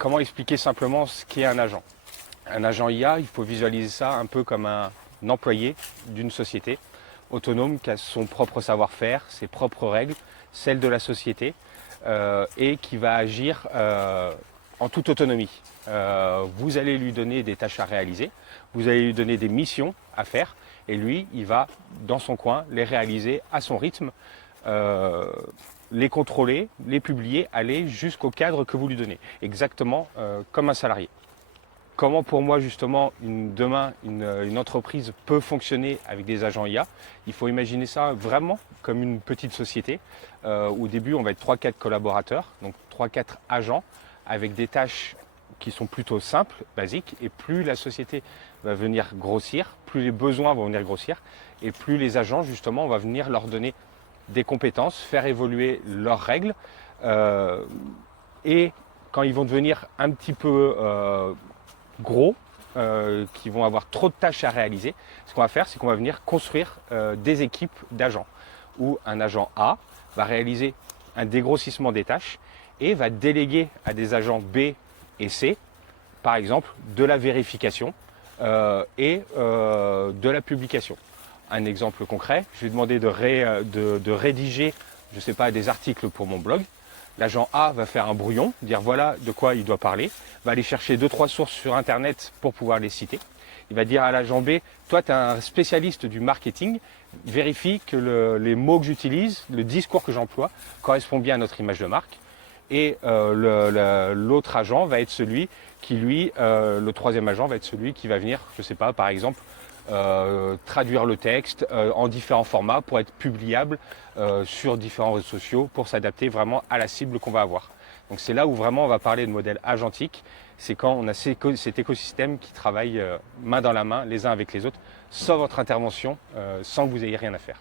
Comment expliquer simplement ce qu'est un agent? Un agent IA, il faut visualiser ça un peu comme un employé d'une société autonome qui a son propre savoir-faire, ses propres règles, celles de la société, et qui va agir en toute autonomie. Vous allez lui donner des tâches à réaliser, vous allez lui donner des missions à faire, et lui, il va, dans son coin, les réaliser à son rythme, les contrôler, les publier, aller jusqu'au cadre que vous lui donnez, exactement comme un salarié. Comment pour moi justement demain une entreprise peut fonctionner avec des agents IA? Il faut imaginer ça vraiment comme une petite société. Au début on va être 3-4 collaborateurs, donc 3-4 agents avec des tâches qui sont plutôt simples, basiques, et plus la société va venir grossir, plus les besoins vont venir grossir, et plus les agents justement on va venir leur donner des compétences, faire évoluer leurs règles, et quand ils vont devenir un petit peu gros, qui vont avoir trop de tâches à réaliser, ce qu'on va faire, c'est qu'on va venir construire des équipes d'agents, où un agent A va réaliser un dégrossissement des tâches et va déléguer à des agents B et C, par exemple, de la vérification et de la publication. Un exemple concret, je vais demander de rédiger, je ne sais pas, des articles pour mon blog. L'agent A va faire un brouillon, dire voilà de quoi il doit parler, va aller chercher 2-3 sources sur Internet pour pouvoir les citer. Il va dire à l'agent B, toi tu es un spécialiste du marketing, vérifie que les mots que j'utilise, le discours que j'emploie correspond bien à notre image de marque. Et l'autre agent va être celui qui lui, le troisième agent va être celui qui va venir, je ne sais pas, par exemple, traduire le texte en différents formats pour être publiable sur différents réseaux sociaux pour s'adapter vraiment à la cible qu'on va avoir. Donc c'est là où vraiment on va parler de modèle agentique, c'est quand on a cet écosystème qui travaille main dans la main les uns avec les autres sans votre intervention, sans que vous ayez rien à faire.